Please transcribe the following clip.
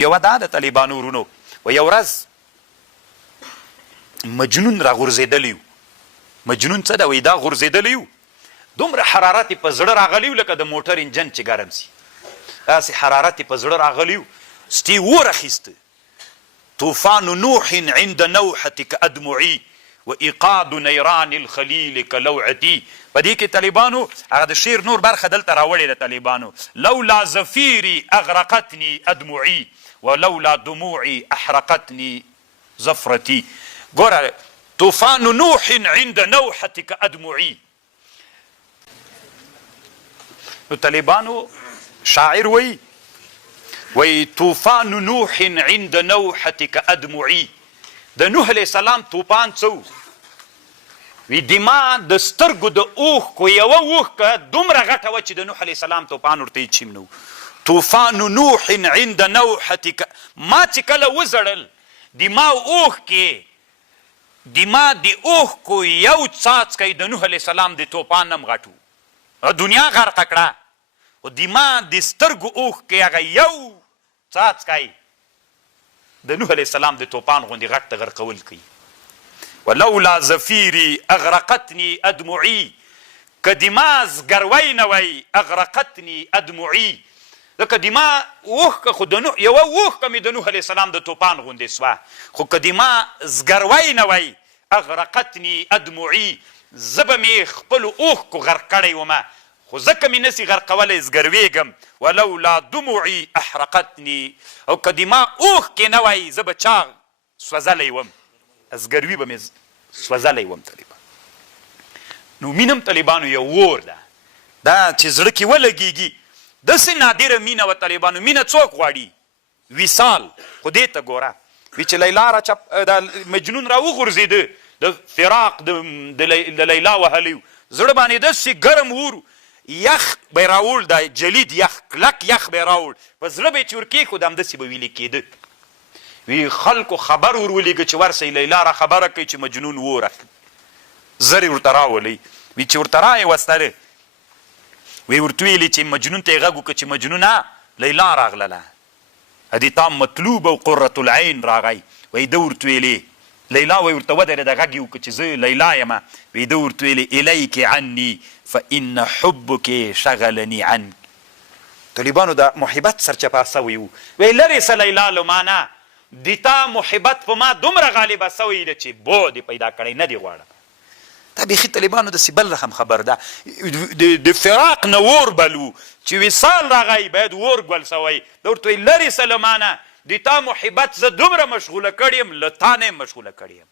یوه دا د طالبانو ورونو و یو ورځ مجنون راغورځېدلی و. مجنون څه ده وایي دا غورځېدلی و دومره حرارت یې په زړه راغلی و لکه د موټر انجن چې ګرم سي داسې حرارت یې په زړه راغلی و سټي اور اخیسته. طوفان نوح عند نوحتك ادمعي وإيقاد نيران الخليل كلوعتي. په دې کې طالبانو هغه د شعر نور برخه دلته راوړې ده طالبانو. لولا زفيري اغرقتني ادمعي ولولا دموعي احرقتني زفرتي. ګوره طوفان نوح عند نوحتك ادمعي. نو طالبانو شاعر وی طوفان نوح عند نوحتك ادمعي. د نوح علیه السلام طوفان څه وی دما د سترګو د اوښکو یوه اوښکه دومره غټه وه چې د نوح علیه السلام طوفان ورته هېڅ شیم نه و. طوفان نوح عند نوحتك. ما چې کله وزړل دما اوښکې دما د اوښکو یو څاڅکی د نوح علیه السلام د طوفان نه م غټ و. دنیا غرقه کړه خو دما د سترګو اوښکې هغه یو څاڅکی د نوح علیه السلام د طوفان غوندې غټ ته غرقول کوي. ولولا زفیري اغرقتني ادمعي. که دما زګروی نه وی اغرقتني ادمعي. ځکه دما اوښکه خو یوه اوښکه مې د نوح علیه السلام د طوفان غوندې سوه خو که دما زګروی نه وی اغرقتني ادمعي زه به مې خپلو اوښکو غرق کړی ومه خو ځکه مې نسي غرقولی زګروېږم. ولولا دموعي احرقتني. او که دما اوښکې نه وی زه به چا سوځلی وم زګروي به مې سوځلی وم. طالبان نو مینم طالبانو یو اور ده دا چې زړه کې ولګېږي داسې نادره مینه وه طالبانو. مینه څوک غواړي؟ وصال. خو دې ته ګوره وی چې لیلا دا مجنون را وغورځېده د فراق د لیلا وهلی و زړه باندې داسې ګرم اور یخ به یې راوړ دا جلید یخ کلک یخ به یې راوړ په زړه به یې چې ورکېښود همداسې به ویلې کېده. وی خلکو خبر ور ولیږه چې ورسئ لیلا را خبره کوي چې مجنون اور اخلي. زر یې ورته راولئ. وی چې ورته را یې وستله وی ورته ویلي چې مجنون ته یې غږ وکړه چې مجنونه لیلا راغلله ادي تا مطلوب او قرة العین راغی. وی ده ورته ویلې لیلا وی ورته ودرېده غږ یې وکړه چې زه لیلا یم. وی ده ورته ویلې الیک عني فإن حبك شغلني عنك. طالبانو دا محبت سرچپه سوی و. وی لرې سه لیلا له ما نه د تا محبت په ما دومره غالبه سوی ده چې بو دې پیدا کړی نه دې غواړم. دا بیخي طالبانو داسې بل رقم خبر ده. د فراق نه اور بل و چې وصال راغی باید اور ګل سوی. ده ورته وی لرې سه له ما نه د تا محبت زه دومره مشغوله کړی یم له تا نه یې مشغوله کړی یم.